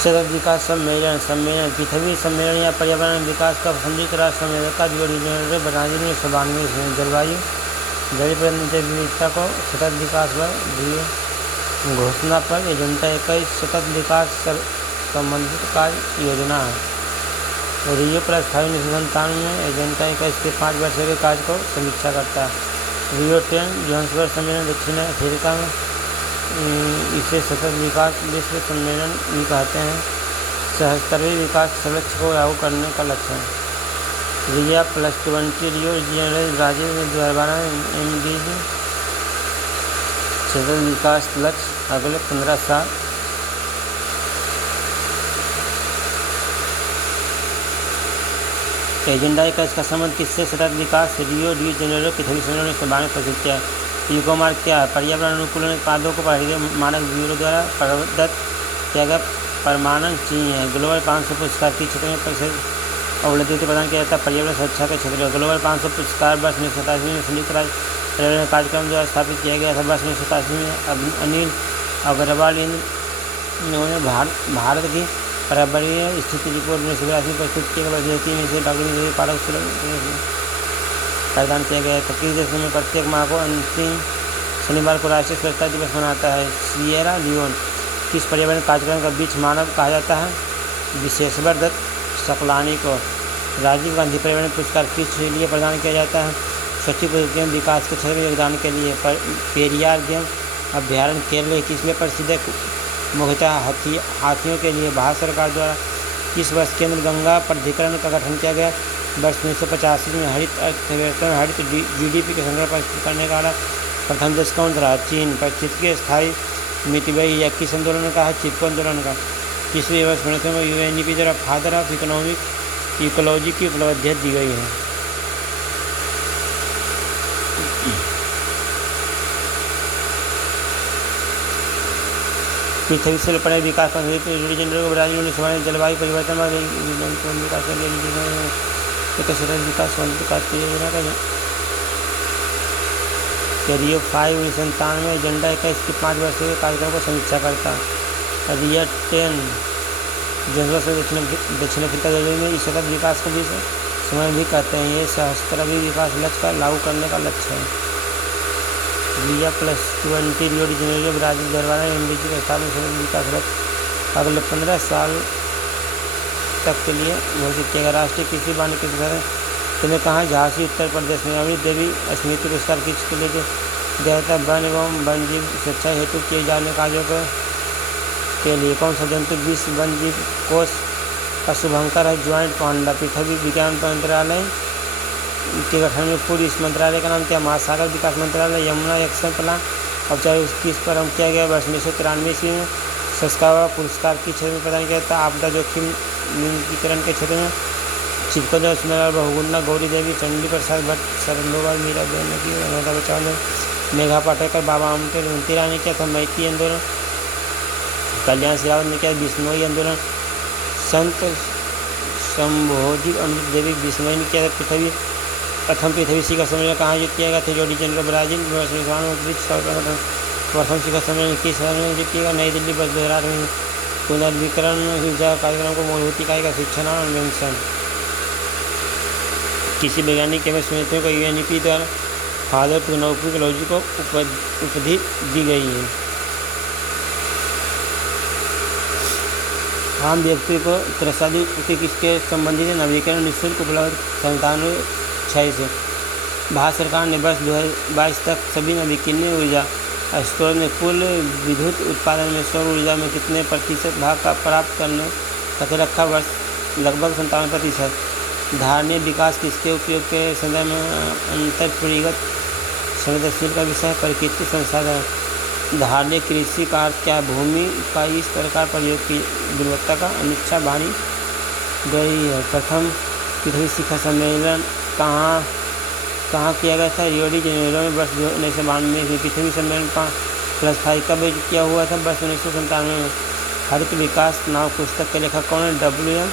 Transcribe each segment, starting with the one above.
सतत विकास सम्मेलन पृथ्वी सम्मेलन या पर्यावरण विकास का संयुक्त राष्ट्र सम्मेलन का रियो डी जेनेरो ब्राजील में 92 जलवायु विविधता को सतत विकास पर दिए घोषणा पर एजेंडा 21 सतत विकास संबंधित कार्य योजना है। रियो +5 1997 में एजेंडा 21 के 5 वर्षों के कार्य को समीक्षा करता है। रियो 10 जोहान्सबर्ग सम्मेलन दक्षिण अफ्रीका में इसे सतत विकास विश्व सम्मेलन भी कहते हैं। 77वें विकास लक्ष्य को लागू करने का लक्ष्य है। रिया +20 रियो डी जेनेरो ब्राजील में 2012 एमडीजी सतत विकास लक्ष्य अगले 15 साल। एजेंडा 21 का संबंध किससे सतत विकास रियो डी जेनेरो पृथ्वी सम्मेलन में 92 प्रस्तुत किया है। इको मार्क क्या है? पर्यावरण अनुकूल उत्पादों को बढ़ाने मानक ब्यूरो द्वारा प्रदत्त किया गया प्रमाणन चिन्ह है। ग्लोबल 500 पुरस्कार के क्षेत्र में प्रसिद्ध अवलंबित प्रदान किया जाता है। पर्यावरण सुरक्षा के क्षेत्र में ग्लोबल 500 पुरस्कार वर्ष 1987 में संयुक्त राज्य पर्यावरण कार्यक्रम द्वारा स्थापित किया गया था। वर्ष 1987 में अनिल अग्रवाल इन्होंने भारत की पर्यावरणीय स्थिति रिपोर्ट में 1982 प्रस्तुत किए गए पद्धति में से डॉक्यूमेंट्री पाठक प्रदान किया गया है। 21 देशों में प्रत्येक माह को अंतिम शनिवार को राष्ट्रीय स्वच्छता दिवस मनाता है। सिएरा लियोन किस पर्यावरण कार्यक्रम का बीच मानव कहा जाता है? विशेश्वर दत्त सकलानी को। राजीव गांधी पर्यावरण पुरस्कार किस लिए प्रदान किया जाता है? सचिव उद्यम विकास के क्षेत्र में योगदान के लिए। पेरियार डैम अभ्यारण्य केरल किस लिए प्रसिद्ध है? मुख्यतः हाथियों के लिए। भारत सरकार द्वारा किस वर्ष केंद्र गंगा प्राधिकरण का गठन किया गया? वर्ष 1985 में। हरित अर्थव्यवस्था हरित जीडीपी के संग्रह प्रस्तुत करने का प्रथम देश कौन रहा? चीन। पारिस्थितिकी स्थायी मितव्ययी या किस आंदोलन का है? चिपको आंदोलन का। किसवें वर्ष में यूएनईपी द्वारा फादर ऑफ इकोनॉमिक इकोलॉजी की उपलब्धियाँ दी गई है? पृथ्वी से पड़े विकास का रियो डी जेनेरो ब्राजील में जलवायु परिवर्तन और विकास योजना का रियो 5 1997 में एजेंडा 21 के 5 वर्षों के कार्यक्रम को समीक्षा करता है। रियो 10 जोहान्सबर्ग से दक्षिण अफ्रीका में इस सतत विकास को भी समय भी कहते हैं। ये 77वें विकास लक्ष्य का लागू करने का लक्ष्य है। रिया +20 Rio de Janeiro Brazil 2012 MDG के स्थापना सतत विकास लक्ष्य अगले 15 साल तक के लिए घोषित किया गया। राष्ट्रीय कृषि वानिकी पुरस्कार तुम्हें कहाँ? झांसी उत्तर प्रदेश में। अमृत देवी स्मृति पुरस्कार किसके लिए गया था? वन एवं वन्यजीव सुरक्षा हेतु किए जाने कार्यों के लिए। कौन सा जंतु विश्व वन्यजीव कोष का शुभंकर है? ज्वाइंट पांडा। पृथ्वी विज्ञान मंत्रालय के गठन में पूर्व इस मंत्रालय का नाम क्या? महासागर विकास मंत्रालय। यमुना एक्शन प्लान औपचारिक किस पर आरंभ किया गया? वर्ष 1993 ईस्वी में। सस्कावा पुरस्कार किस क्षेत्र में प्रदान किया जाता है? आपदा जोखिम न्यूनीकरण के क्षेत्र में। चिपको स्मरण बहुगुणा गौरी देवी, चंडी प्रसाद भट्ट, सरलोबा मीरा बनर्जी, अमिताभ बच्चन, मेघा पाटेकर, बाबा अम्बेडकर, कुंती रानी क्या था? मैती आंदोलन। कल्याण सिंह ने क्या? बिश्नोई आंदोलन। संत संभोजी अमृत देवी बिश्नोई ने क्या? प्रथम पृथ्वी शिखर सम्मेलन कहाँ आयोजित किया गया था? Rio de Janeiro Brazil. प्रथम शिखर सम्मेलन किस शहर में आयोजित किया गया? नई दिल्ली। वर्ष 2008 में पुनर्विकरण ऊर्जा कार्यक्रम को मूलभूत इकाई का शिक्षण और इन्वेंशन। किसी वैज्ञानिक के स्मृतियों को यूएनईपी द्वारा फादर ऑफ इकोलॉजी को उपाधि दी गई है। आम व्यक्ति को त्रसादी किसके संबंधित नवीकरण निःशुल्क उपलब्ध 97 से। भारत सरकार ने वर्ष 2022 तक सभी नवीकरणीय ऊर्जा स्रोत में कुल विद्युत उत्पादन में सौर ऊर्जा में कितने प्रतिशत भाग का प्राप्त करने तक रखा? वर्ष लगभग 97%। धारणीय विकास किसके उपयोग के संदर्भ में अंतर्परिगत संवेदनशील का विषय? प्राकृतिक संसाधन। धारणीय कृषि का अर्थ क्या? भूमि का इस प्रकार प्रयोग की गुणवत्ता का अनिच्छा बानी गई है। प्रथम पृथ्वी शिखर सम्मेलन कहाँ किया गया था? रियो डी जेनेरो में। वर्ष 1992 में। पृथ्वी सम्मेलन +5 कब किया हुआ था? वर्ष 1997 में। हरित विकास नाव पुस्तक के लेखक कौन है? WM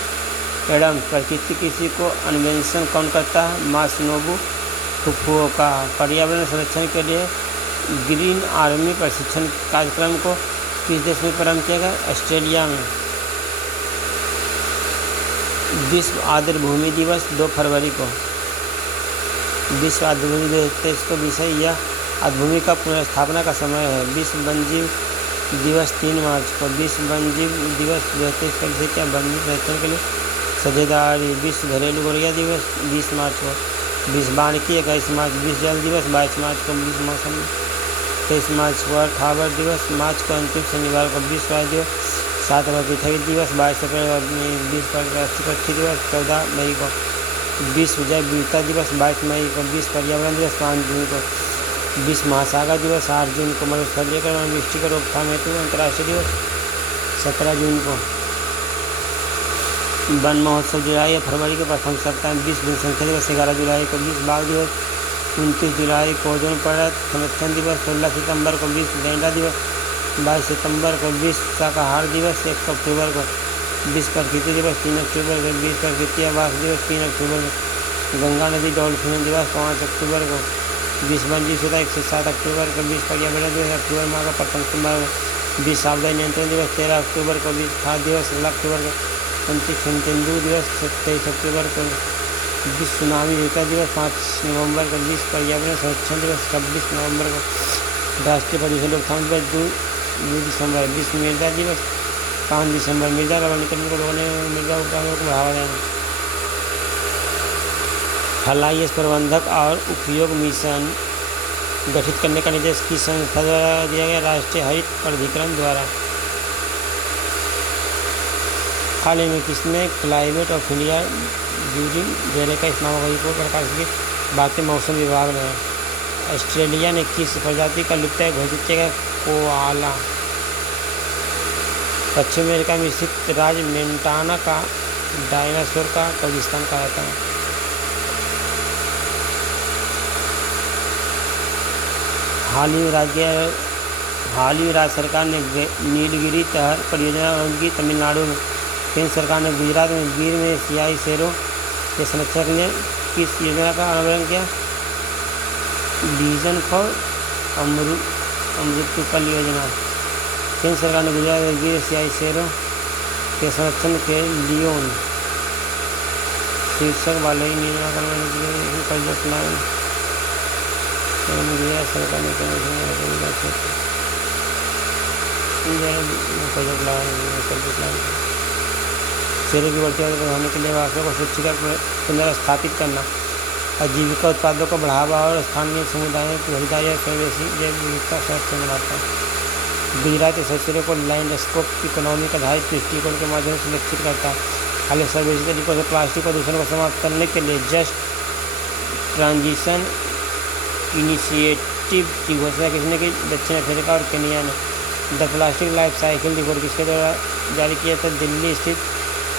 Adams. प्रकृति कृषि को अन्वेषण कौन करता है? Matsunobu Fukuoka. पर्यावरण संरक्षण के लिए ग्रीन आर्मी प्रशिक्षण कार्यक्रम को किस देश में प्रारंभ किया गया? ऑस्ट्रेलिया में। विश्व आर्द्र भूमि दिवस 2 फरवरी को। विश्व आर्द्र भूमि दिवस को विषय यह आर्द्रभूमि का पुनर्स्थापना का समय है। विश्व वन्यजीव दिवस 3 मार्च को। विश्व वन्यजीव दिवस 2023 से क्या वन्यजीव संरक्षण के लिए साझेदारी। विश्व घरेलू मुर्गियाँ दिवस 20 मार्च को। विश्व वानिकी 21 मार्च। विश्व जल दिवस 22 मार्च को। विश्व मौसम 23 मार्च को। अर्थ आवर दिवस मार्च को अंतिम शनिवार को। विश्व वायु दिवस 7 अप्रैल। पृथ्वी दिवस 22 अप्रैल। विश्व राष्ट्रीय पक्षी दिवस 14 मई को। विश्व जैव विविधता दिवस 22 मई को। विश्व पर्यावरण दिवस 5 जून को। विश्व महासागर दिवस 8 जून को। मरुस्थलीकरण और वृष्टि की रोकथाम हेतु अंतर्राष्ट्रीय दिवस 17 जून को। वन महोत्सव जुलाई या फरवरी के प्रथम सप्ताह में। विश्व जनसंख्या दिवस 11 जुलाई को। विश्व बाघ दिवस 29 जुलाई को। ओजोन परत संरक्षण दिवस 16 सितंबर को। विश्व गैंडा दिवस 22 सितंबर को। विश्व शाकाहार दिवस 1 अक्टूबर को। विश्व प्रकृति दिवस 3 अक्टूबर को। विश्व प्रकृति आवास दिवस 3 अक्टूबर को। गंगा नदी डॉल्फिन दिवस 5 अक्टूबर को। विश्व वन्यजीव सप्ताह 107 अक्टूबर को। विश्व पर्यावरण दिवस अक्टूबर माह का प्रथम सोमवार को। विश्व आपदा नियंत्रण दिवस 13 अक्टूबर को। विश्व खाद्य दिवस 16 अक्टूबर को। अंतरिक्ष तेंदु दिवस 27 अक्टूबर को। विश्व सुनामी रोकथाम दिवस 5 नवंबर को। विश्व पर्यावरण संरक्षण दिवस 26 नवंबर को। राष्ट्रीय प्रदूषण रोकथाम दिवस 2 दिसंबर। विश्व मृदा दिवस 5 दिसंबर। मृदा लवणीकरण को रोकने मृदा उपकरणों को बढ़ावा देना। FLIS प्रबंधक और उपयोग मिशन गठित करने का निर्देश किस संस्था द्वारा दिया गया। राष्ट्रीय हरित प्राधिकरण द्वारा। हाल ही में किसने क्लाइमेट ऑफ इंडिया ड्यूरिंग डेरे का इस नामक रिपोर्ट प्रकाशित की। भारतीय मौसम विभाग ने। ऑस्ट्रेलिया ने किस प्रजाति का लुप्तप्राय घोषित किया। कोआला। पश्चिम अमेरिका में स्थित राज्य मोंटाना का डायनासोर का कब्रिस्तान कहा जाता है। हाल ही राज्य सरकार ने नीलगिरी तहर परियोजना की तमिलनाडु में। केंद्र सरकार ने गुजरात में गिर में एशियाई शेरों के संरक्षण के लिए किस योजना का अनावरण किया। विजन फॉर अमृतपल योजना। केंद्र सरकार ने गुजरात में गिर एशियाई शेरों के संरक्षण के लिए शीर्षक वाले योजना का अनावरण किया। परियोजना सरकार ने शेरों की बढ़ती आबादी को बढ़ाने के लिए आवासों को सुरक्षित पुनर्स्थापित करना। आजीविका उत्पादों को बढ़ावा और स्थानीय समुदायों की भागीदारी और स्वदेशी जैव विविधता संरक्षण बनाता है। गुजरात के शेरों को लैंडस्केप इकोनॉमी का आधारित दृष्टिकोण के माध्यम से लक्षित करता है। हाल ही स्वदेशी तरीकों से प्लास्टिक प्रदूषण को समाप्त करने के लिए जस्ट ट्रांजिशन इनिशिएटिव की घोषणा किसने की। दक्षिण अफ्रीका और केनिया ने। The plastic life cycle report किसके द्वारा जारी किया था। दिल्ली स्थित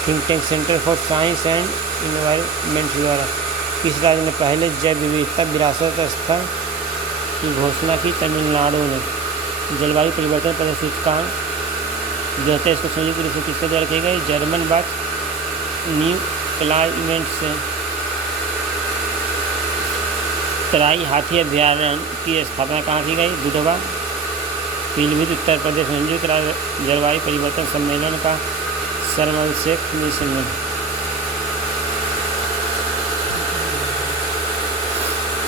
think tank centre for science and environment द्वारा। किस राज्य ने पहले जैव विविधता विरासत स्थल की घोषणा की। तमिलनाडु ने। जलवायु परिवर्तन पर सूचकांक 2023 को संयुक्त रूप से किसके द्वारा किए गए। जर्मन बात न्यू क्लाइमेट से। तराई हाथी अभ्यारण्य की स्थापना कहाँ की गई। दुधवा पीलीभीत उत्तर प्रदेश। संयुक्त राष्ट्र जलवायु परिवर्तन सम्मेलन का सर्वश्रेष्ठ मिशन है।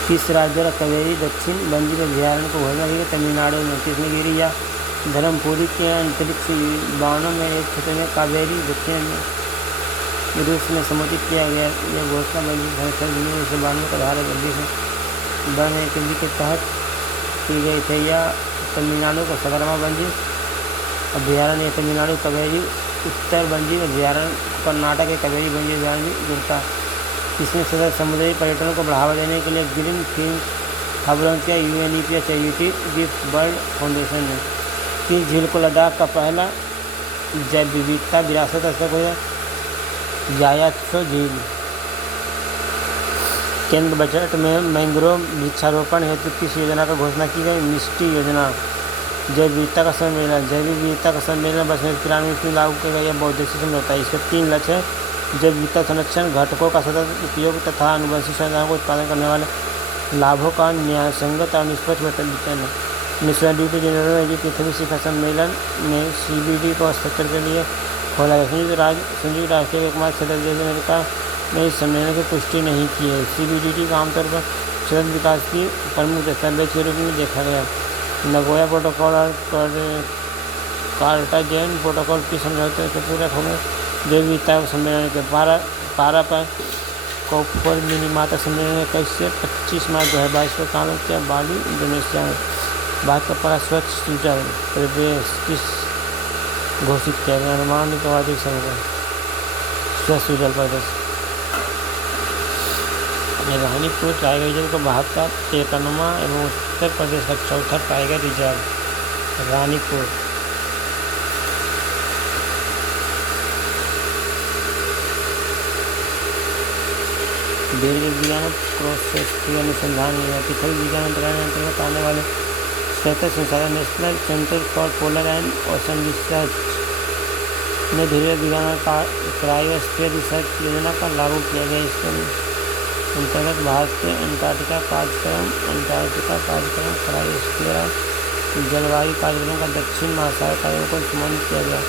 किस राज्य द्वारा कावेरी दक्षिण वन्यजीव अभ्यारण्य को घोषणा की। तमिलनाडु में। कृष्णगिरी या धर्मपुरी के अंतरिक्ष बावनों में एक क्षेत्र में कावेरी दक्षिण में रूस में समर्थित किया गया। यह घोषणा वन्यजीव संरक्षण अधिनियम 1992 का धारा 26 वन केंद्र के तहत की गई थी। यह तमिलनाडु का 17वां वन्यजीव अभ्यारण्य। तमिलनाडु कावेरी उत्तर वन्यजीव अभ्यारण्य कर्नाटक के कावेरी वन्यजीव अभ्यारण्य जुड़ता है। इसमें सदस्य समुद्री पर्यटन को बढ़ावा देने के लिए ग्रीन फील्ड खबरों किया। UNEP charity gift world foundation ने। किस झील को लद्दाख का पहला जैव विविधता विरासत स्थल हो। यायात्सो झील। केंद्र बजट में मैंग्रोव वृक्षारोपण हेतु किस योजना का घोषणा की गई। मिस्टी योजना। जैव विविधता का सम्मेलन। जैविक विविधता का सम्मेलन 1993 में लागू किया गया बहुउद्देशीय समझौता। इसके 3 लक्ष्य हैं। जैव विविधता संरक्षण, घटकों का सतत उपयोग तथा आनुवंशिक संसाधनों को उत्पादन करने वाले लाभों का न्यायसंगत और निष्पक्ष वितरण। नेशनल ड्यूटी जनरल पृथ्वी शिखर सम्मेलन ने CBD को हस्ताक्षर के लिए खोला है। संयुक्त राष्ट्र के एकमात्र सदस्य देश अमेरिका ने इस सम्मेलन की पुष्टि नहीं की है। CBDT को आमतौर पर सतत विकास की प्रमुख दस्तावेज के रूप में देखा गया। नगोया प्रोटोकॉल और कार्टागेना प्रोटोकॉल की समझौते के पूरक होंगे। जैव विविधता सम्मेलन के पारा पर कॉपर मिनीमाता सम्मेलन 21 से 25 मार्च 2022 को काम किया। बाली इंडोनेशिया में भारत का पहला स्वच्छ जल परिवेश घोषित किया गया। अनुमान प्रवादी समूह स्वच्छ जल प्रदेश रानीपुर टाइगर रिजर्व को भारत का 53वां एवं उत्तर प्रदेश का 4था टाइगर रिजर्व रानीपुर। दीर्घ विज्ञान प्रोसेस अनुसंधान पृथ्वी विज्ञान अंतर्गत आने वाले क्षेत्र संसाधन national centre for polar and ocean research ने धीरे विज्ञान क्रायोस्फीयर रिसर्च योजना का लागू किया गया। इसके अंतर्गत भारत के अंटार्कटिका कार्यक्रम क्रायोस्फीयर जलवायु कार्यक्रम का दक्षिण महासागर कार्यों को सम्मानित किया गया।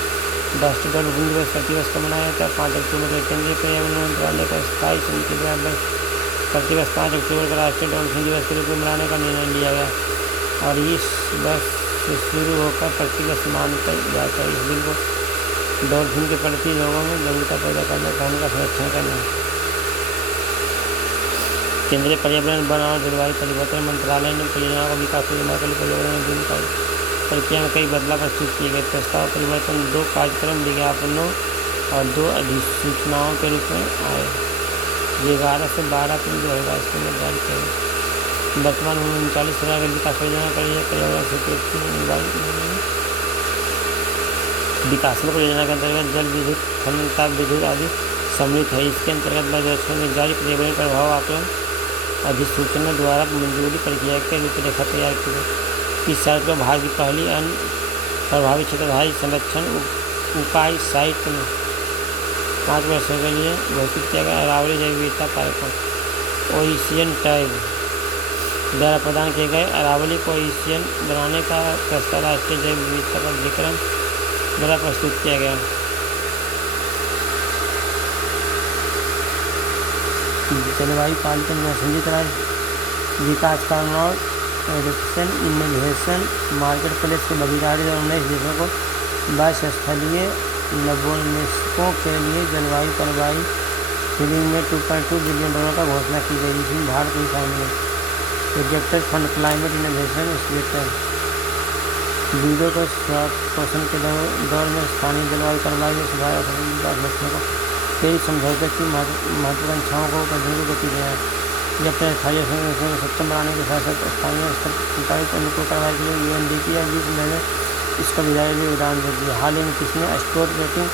राष्ट्रीय डॉल्फिन दिवस प्रतिवर्ष मनाया जाता है 5 अक्टूबर को। केंद्रीय पर्यावरण मंत्रालय का स्थायी समिति द्वारा प्रतिवर्ष 5 अक्टूबर को राष्ट्रीय डॉल्फिन दिवस के रूप में मनाने का निर्णय लिया गया और इस वर्ष से शुरू होकर प्रतिवर्ष मनाया जाता है। इस दिन को डॉल्फिन के प्रति लोगों में जागरूकता पैदा करने का उनका संरक्षण करना। केंद्रीय पर्यावरण वन और जलवायु परिवर्तन मंत्रालय ने परियोजना का विकास योजना के लिए पर्यावरण दिन का प्रक्रिया में कई बदलाव प्रस्तुत किए गए। प्रस्ताव परिवर्तन 2 कार्यक्रम विज्ञापनों और 2 अधिसूचनाओं के रूप में आए। 11 से 12 अप्रैल 2022 में जारी किया गया। वर्तमान में 39 के विकास योजना कर रही है। पर्यावरण से विकासत्मक योजना के अंतर्गत जल विद्युत खनन ताप विद्युत आदि सम्मिलित है। इसके अंतर्गत बजट में जारी पर्यावरण प्रभाव आकलन अधिसूचना द्वारा मंजूरी प्रक्रिया के रूपरेखा तैयार की गई। इस साइट को भारत की पहली अन्य प्रभावित क्षेत्रधारी संरक्षण उपाय साइट में 5 वर्षों के लिए घोषित किया गया। अरावली जैव विविधता कार्यक्रम ओशियन टाइग द्वारा प्रदान किए गए अरावली को ओशियन बनाने का प्रस्ताव राष्ट्रीय जैव विविधता प्राधिकरण द्वारा प्रस्तुत किया गया। जलवायु पालिका संयुक्त राष्ट्र विकास कारण और एडप्शन इनोवेशन मार्केट प्लेस के भागीदारी और 19 देशों को 22 स्थलीय नवोन्मेषकों के लिए जलवायु कार्रवाई फंडिंग में $2.2 बिलियन का घोषणा की गई, जिसमें भारत भी शामिल है। Projected fund climate innovation spectrum video को पोषण के दौर में स्थानीय जलवायु कार्रवाई में सुधार और लक्ष्यों को कई समझौते की महत्वाकांक्षाओं को करने को गति दिया है। यह अपने स्थायी संरचना को सक्षम बनाने के साथ साथ स्थानीय स्तर पर अनुकूल कार्रवाई के लिए UNDP और विश्व बैंक ने इसका विधायक भी उदाहरण दे दिया। हाल ही में किसने स्टोर रेटिंग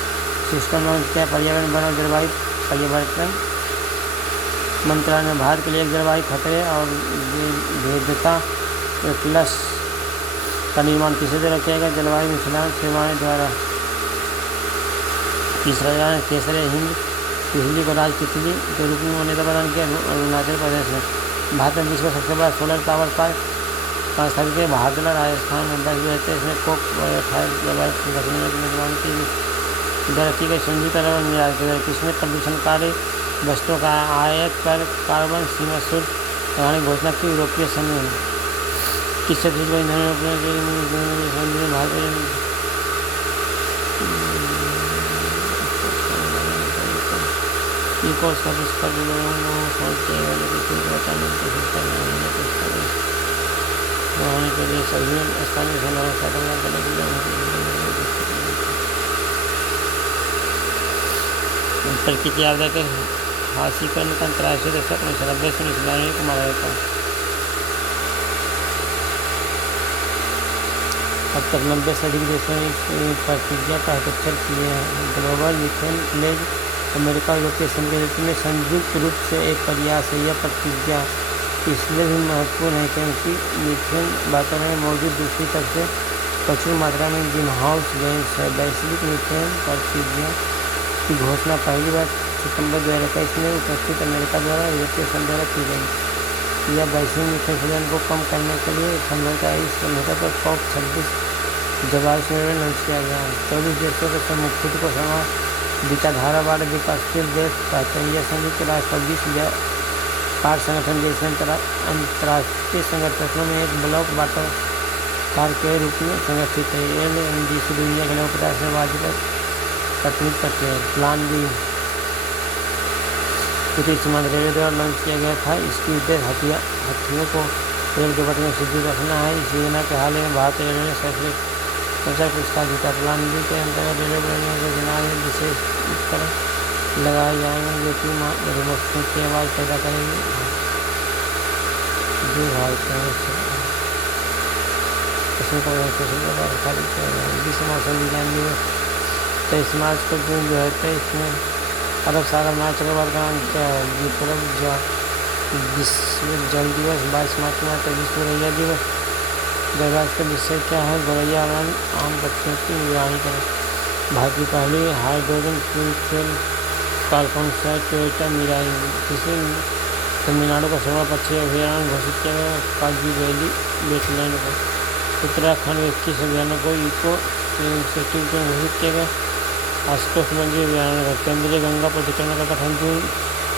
सिस्टम लॉन्च किया। पर्यावरण वन और जलवायु परिवर्तन मंत्रालय ने भारत के लिए एक जलवायु खतरे और भेद्यता प्लस का निर्माण किसे द्वारा किया गया। जलवायु अनुसंधान सेवाएं द्वारा। तीसरा केसर हिंद तितली को राज तितली के रूप में मान्यता प्रदान किया अरुणाचल प्रदेश में। भारत में विश्व का सबसे बड़ा सोलर पावर पार्क स्थापित किया बहादुर राजस्थान में 22 रहते हैं। इसमें कोप 28 जलवायु रखने के निर्माण की द्वारा की गई संयुक्त अरब अमीरात के किसने प्रदूषणकारी वस्तुओं का आयात पर कार्बन सीमा शुल्क लगाने की घोषणा की। यूरोपीय संघ किस छत्तीस को ईंधन भारत कोर्स का पुस्तक पहुँचने वाले किसी को बचाने की कोशिश कर रहे के लिए सभी स्थानीय संग्रह खत्म करने के लिए प्रकृति आपदा के हासीकरण का अंतर्राष्ट्रीय दशक 1990 से निष्पादन को माना जाता है। अब तक 90 से अधिक देशों ने इस प्रतिज्ञा का हस्ताक्षर किए हैं। ग्लोबल मिथेन प्लेज अमेरिका और यूरोपीय संघ के नेतृत्व में संयुक्त रूप से एक प्रयास है। यह प्रतिज्ञा इसलिए भी महत्वपूर्ण है क्योंकि मीथेन वातावरण में मौजूद दूसरी सबसे प्रचुर मात्रा में ग्रीन हाउस गैस है। वैश्विक मीथेन प्रतिज्ञा की घोषणा पहली बार सितंबर 2021 में उपस्थित अमेरिका द्वारा यूरोपीय संघ द्वारा की गई। यह वैश्विक मीथेन उत्सर्जन को कम करने के लिए एक समझौता है। इस समझौते पर COP26 जलवायु संरक्षण लॉन्च किया गया। 24 देशों के मुख्य को समा विचारधारा वाले विकासशील देश कहते हैं। यह संयुक्त राष्ट्र 20 कार्य संगठन जैसे अंतर्राष्ट्रीय संगठनों में एक ब्लॉक बाटोकार के रूप में संगठित है। एनजीसी दुनिया के 950 से आबादी पर प्रतिनिधित्व करते हैं। प्लान बी सीमांत रेलवे द्वारा लॉन्च किया गया था। इसकी उद्देश्य हाथियों को एक दुर्घटना में सुदूर रखना है। इस योजना के हाल में भारतीय रेलवे ने सैकड़ों पुरस्कार जीता। प्लान बी के अंतर्गत रेलवे परियोजना के चुनाव में विशेष उपकरण लगाए जाएंगे जो कि मधुमक्खियों की आवाज़ पैदा करेंगे। जो विश्व मौसम विज्ञान दिवस 23 मार्च को जून 2023 में अरब सागर महाचक्रवात का नाम क्या है? विश्व जल दिवस। 22 मार्च में आता है विश्व गौरैया दिवस। जलवायु का विषय क्या है? गौरैया आम पक्षियों की निगरानी करें। भारत की पहली hydrogen fuel cell carbon Toyota Mirai. जिसे तमिलनाडु का 16 पक्षी अभियान घोषित किया गया। काजू वैली वेटलैंड को। उत्तराखंड में 21 अभियानों को इको इंस्टीट्यूट में घोषित किया गया। आशुतोष मंदिर अभियान का केंद्रीय गंगा परिक्रमा का गठन जून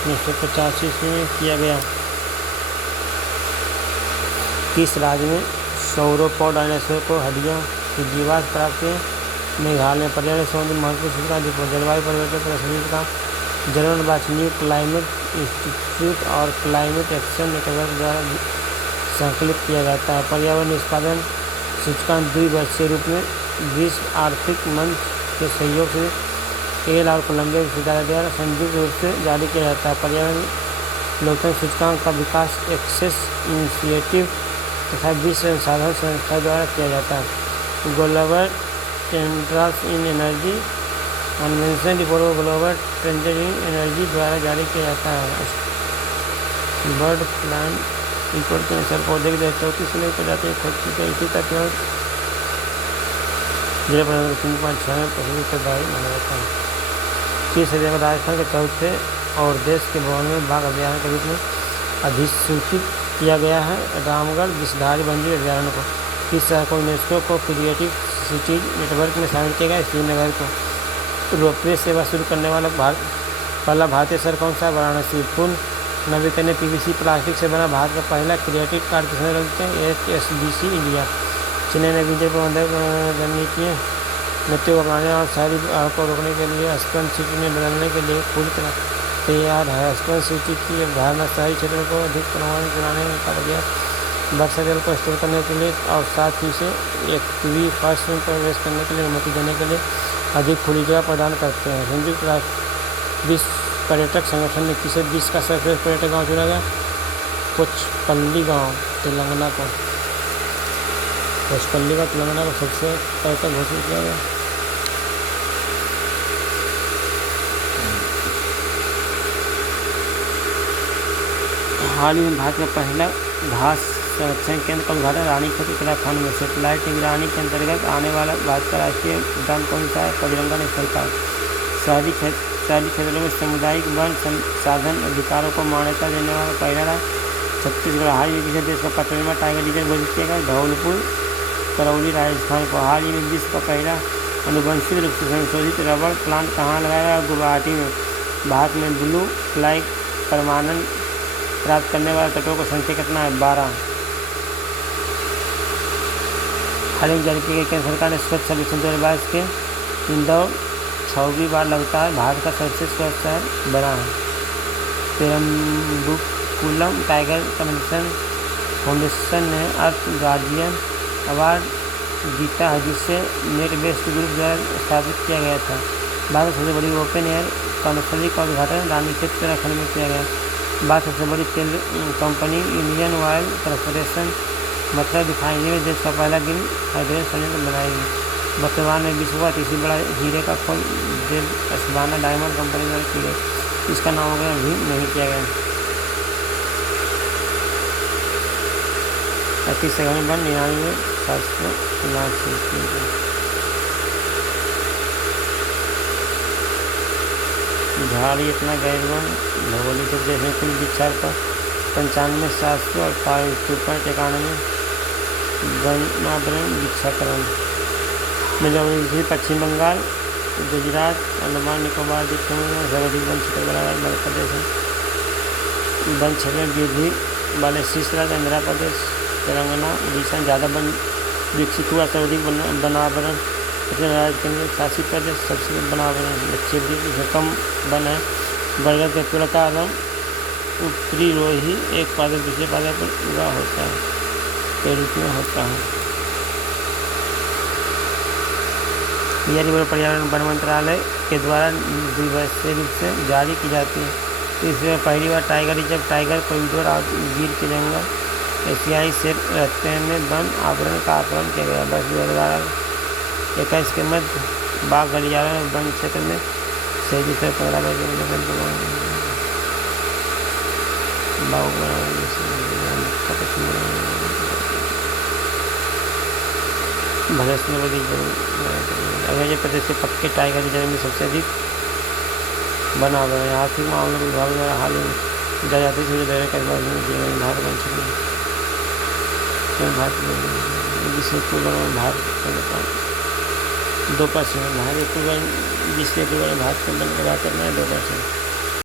1985 में किया गया। किस राज्य में सौरोपॉड डायनासोर को हड्डियों की जीवाश्म प्राप्त हुए? मेघालय में पर्यावरण संबंधी महत्वपूर्ण सूचना दीपक जलवायु परिवर्तन पर असर का जर्मन बात न्यू क्लाइमेट इंस्टीट्यूट और क्लाइमेट एक्शन नेटवर्क द्वारा संकलित किया जाता है। पर्यावरण निष्पादन सूचकांक द्विवर्षीय रूप में विश्व आर्थिक मंच के सहयोग से एल और कोलंबिया विश्वविद्यालय द्वारा संयुक्त रूप से जारी किया जाता है। पर्यावरण लोकतंत्र सूचकांक का विकास एक्सेस इनिशिएटिव तथा विश्व संसाधन संस्था द्वारा किया जाता है। Global trends in energy convention report को ग्लोबल ट्रेंड इन एनर्जी द्वारा जारी किया जाता है। बर्ड प्लान रिपोर्ट के अनुसार पौधे की 34 से लेकर जाते हैं खोज की इसी तक जिला प्रधान 3.6% माना जाता है। किस सदी में राजस्थान के चौथे और देश के 92वें बाघ अभ्यारण्य के रूप में अधिसूचित किया गया है। रामगढ़ विषधारी वन्यजीव अभ्यारण्य को। किस शहर को यूनेस्को को क्रिएटिव सिटीज नेटवर्क में शामिल किया गया? श्रीनगर को। रोपवे सेवा शुरू करने वाला पहला भारतीय शहर कौन सा? वाराणसी। पूर्ण नवीकरणीय पीवीसी प्लास्टिक से बना भारत का पहला क्रिएटिव कार्ड किसने रखते हैं? HSBC India. चेन्नई में विजय प्रबंधक रणनीतियाँ मृत्यु को अपनाने और शहरी को रोकने के लिए अस्पन सिटी में बदलने के लिए पूरी तरह तैयार है। अस्पन सिटी की अवधारणा शहरी क्षेत्रों को अधिक प्रभावित कराने का प्रयास वर्षा जल को स्टोर करने के लिए और साथ ही से एक्वी फर्स्ट में प्रवेश करने के लिए अनुमति देने के लिए अधिक खुली जगह प्रदान करते हैं। संयुक्त राष्ट्र विश्व पर्यटक संगठन ने किसे विश्व का सर्वश्रेष्ठ पर्यटक गाँव चुना गया? कोचपल्ली गाँव तेलंगाना को। कोचपल्ली का तेलंगाना को सबसे पर्यटक घोषित किया गया। हाल ही में भारत का पहला घास संरक्षण केंद्र का उद्घाटन रानीखेत उत्तराखंड में। सेटेलाइट निगरानी के अंतर्गत आने वाला भारत का राष्ट्रीय उद्यान कौन सा है? Kaziranga national park. शहरी क्षेत्रों में सामुदायिक वन संसाधन अधिकारों को मान्यता देने वाला पहला राज्य छत्तीसगढ़। हाल ही में किसी देश का 15वां टाइगर रिजर्व घोषित किया गया? धौलपुर करौली राजस्थान को। हाल ही में विश्व का पहला अनुबंधित रूप से संशोधित रबड़ प्लांट कहाँ लगाया गया? गुवाहाटी में। भारत में ब्लू फ्लैग प्रमाणन प्राप्त करने वाले तटों की संख्या कितना है? 12। हाल ही में जारी की गई केंद्र सरकार ने स्वच्छ सर्वेक्षण 2022 के इंदौर 6वीं बार लगातार भारत का सबसे स्वच्छ शहर बना है। पेरम्बकुलम टाइगर कन्वेंशन फाउंडेशन ने अर्थ गार्डियन अवार्ड जीता है जिसे नेट बेस्ड ग्रुप द्वारा स्थापित किया गया था। भारत सबसे बड़ी ओपन एयर कॉन्फ्रेंस का उद्घाटन रानीखेत उत्तराखंड में किया गया। भारत सबसे बड़ी तेल company Indian oil corporation Mathura refinery में देश का पहला ग्रीन हाइड्रोजन संयंत्र बनाएगी। वर्तमान में विश्व का तीसरी बड़ा हीरे का खोज एस्बाना डायमंड कंपनी द्वारा की गई। इसका नामकरण भी नहीं किया गया। 31 सेकंड बन 99 779। झाड़ी इतना गैरवन भौगोलिक जैसे कुल विक्षारता 95,748 2.91 वनावरण वृक्षाकरण। मेजोरिटी पश्चिम बंगाल, गुजरात, अंडमान निकोबार द्वीप समूह में सर्वाधिक वन क्षेत्र वाला राज्य मध्य प्रदेश है। वन क्षेत्र में वृद्धि वाले शीर्ष राज्य आंध्र प्रदेश, तेलंगाना, उड़ीसा। ज़्यादा वन विकसित हुआ सर्वाधिक वनावरण राज्य केंद्र शासित प्रदेश, सबसे वनावरण दक्षिण से कम वन है। बरगद के तुलका एवं उत्तरी रोही एक पादप दूसरे पादप पर उगा होता है के रूप में होता है। यह रिपोर्ट पर्यावरण वन मंत्रालय के द्वारा द्विवर्षीय रूप से जारी की जाती है। इसमें पहली बार टाइगर रिजर्व, टाइगर कॉरिडोर और गिर के जंगल, एशियाई शेर रहते में वन आवरण का आकलन किया गया। वर्ष 2021 के मध्य बाघ गलियारा वन क्षेत्र में 15 अरुणाचल प्रदेश के पक्के टाइगर रिजर्व में सबसे अधिक वन आवरण है। आर्थिक मामलों विभाग द्वारा हाल ही में जनजाति से भारत वन क्षेत्र जिससे कुल भारत 2% भारत जिससे कुल भारत को वन का बात करना है 2%।